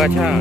cuaca.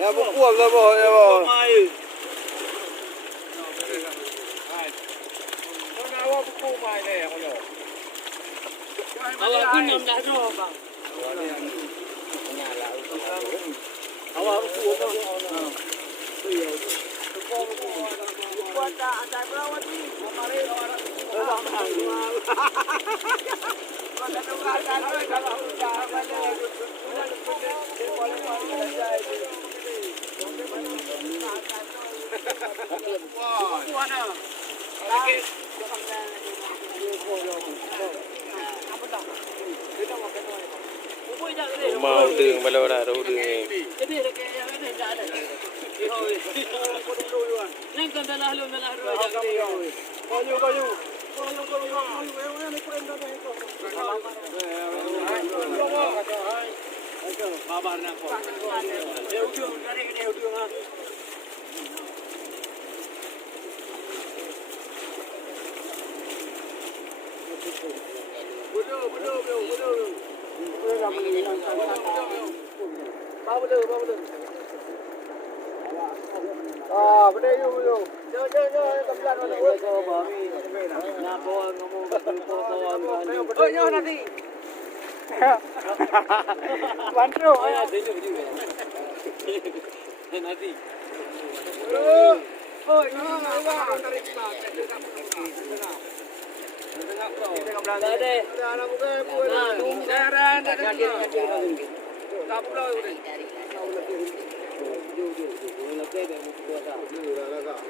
Ya buku lah boh, ya boh. Awak buku mai ni, Awak pun yang dah ada bang. awak buku apa? Buat anda berawat ni. Kemarin orang orang Mau đường bao lâu là đâu đường này. Neng kan dah lalu melah Babar nak kau. Dia ujung dari dia ujung ah. Benda you dulu. Jom, tempat mana? Nak bawa ngomong betul bawa. Oh, nanti. One two. Oh, ini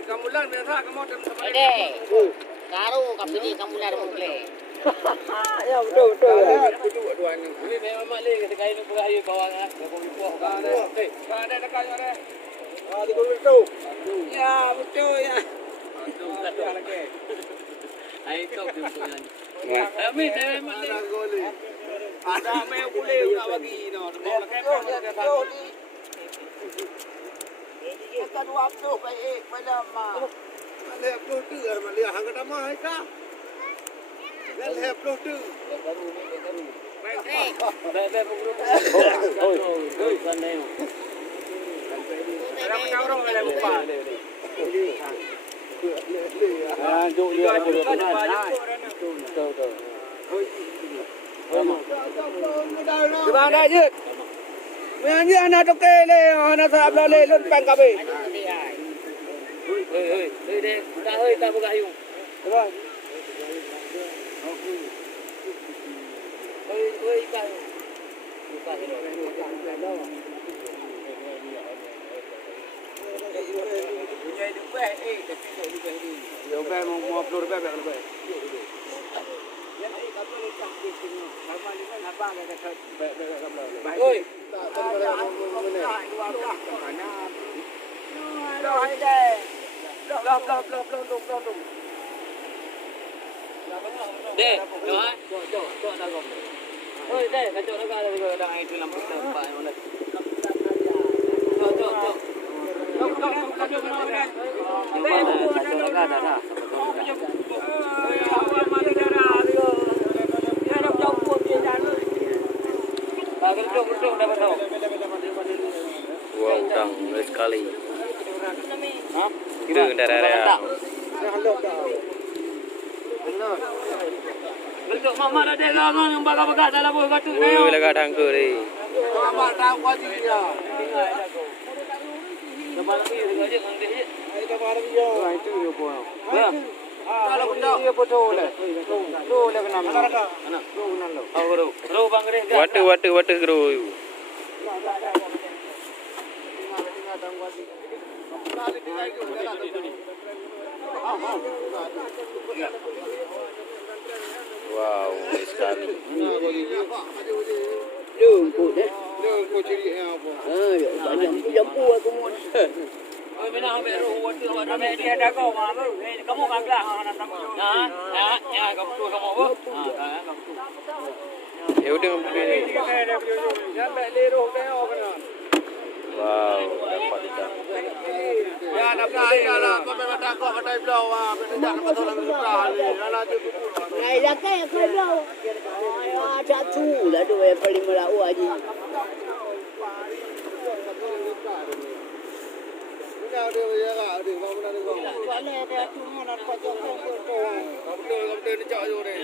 kamulan biasa kamu Ede, karo kapini kamulan mungkin. ya betul betul. Dua-dua ni. Ini memang mak leh ketika ini pula ayu bawang ah. Bawang buah kan. Ada dekat ada. Ah, di kulit tu. Ya betul ya. Ayo kau tu. Kami memang leh. Ada main boleh nak bagi no. Kita dua puluh baik pada mak. Leh puluh tu ada leh hang kata mah ka. Leh puluh tu. Gimana je? Menyanyi anak toke le, anak sahab le, lun pang kabe. Tak hei tak buka ayung. Deh, doa. Cok dah kau. Oi, deh, kacau dah kau dah ai tu lampu tempat mana. Cok. Wow, udang sekali. Kira kendaraan. Bentuk mama dah dengar kan yang baga-baga dalam batu ni. Oh, lega tangku ni. Mama tahu kuat dia. Lepas ni dia je nang dia. Ai dah barang dia. Itu dia pun. Ya. Kalau benda Dia pun tu le. Tu le kena. Anak. Tu kena lo. Oh, bro bang ni. Watu gro. Wow, sekali. Jemput deh. kau ciri apa? Banyak jampu aku mun. Oi, mina ambil roh watu awak dah ambil dia dah kau mah. Kamu ngaglah anak kamu. Ya, kamu tu kamu apa? Kamu tu. Ya udah ambil ni. Sampai leroh tengok kena. Wow, dapat ikan. Ya nak berani lah. Kau memang takut kata belau ah. Mendak dapat orang berani. Alah tu. Này là cái không đâu. Cha chu là đồ em phải mà là ua gì. Benda dia ya kak, dia bawa benda dia. Soalnya dia tu mana nak pakai kau tu. Betul ni cak jo ni.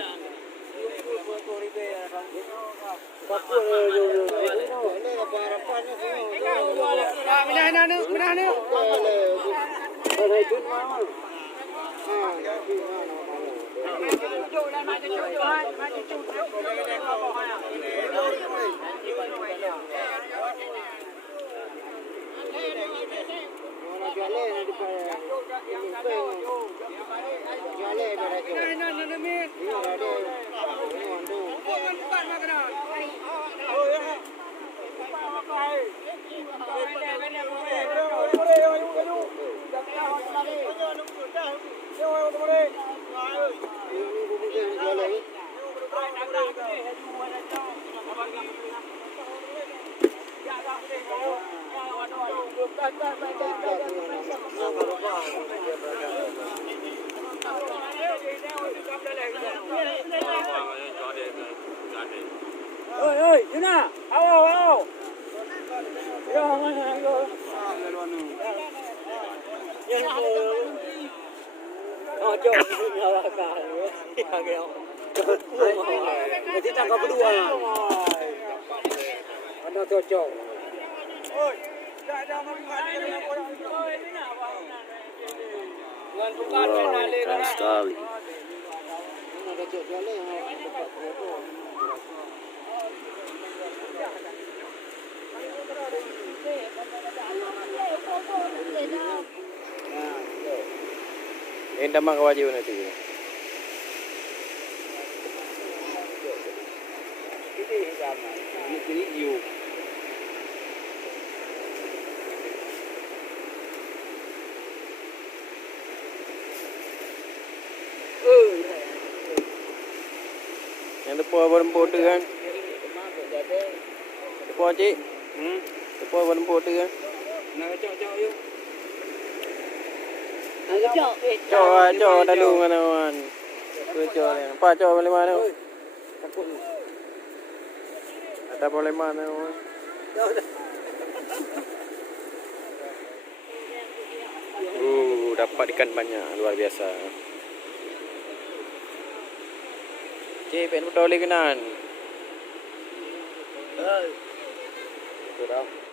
Oi, Yuna, awal. Ya, mana aku? Oh, jom ni awak kan. Ya, kau. Nanti tangkap berdua. Anda cocok. Keren sekali. Ini dah mak wajib nanti. Ini you. Yang depan beremput tu kan. Depan cik. Depan beremput tu kan. Nak cocok you. Cok. Cok dalu mana man. Cok ni. Pak cok boleh mana? Ada boleh mana man. Dapat ikan banyak, luar biasa. Cik, pengen betul lagi kanan. Sudah.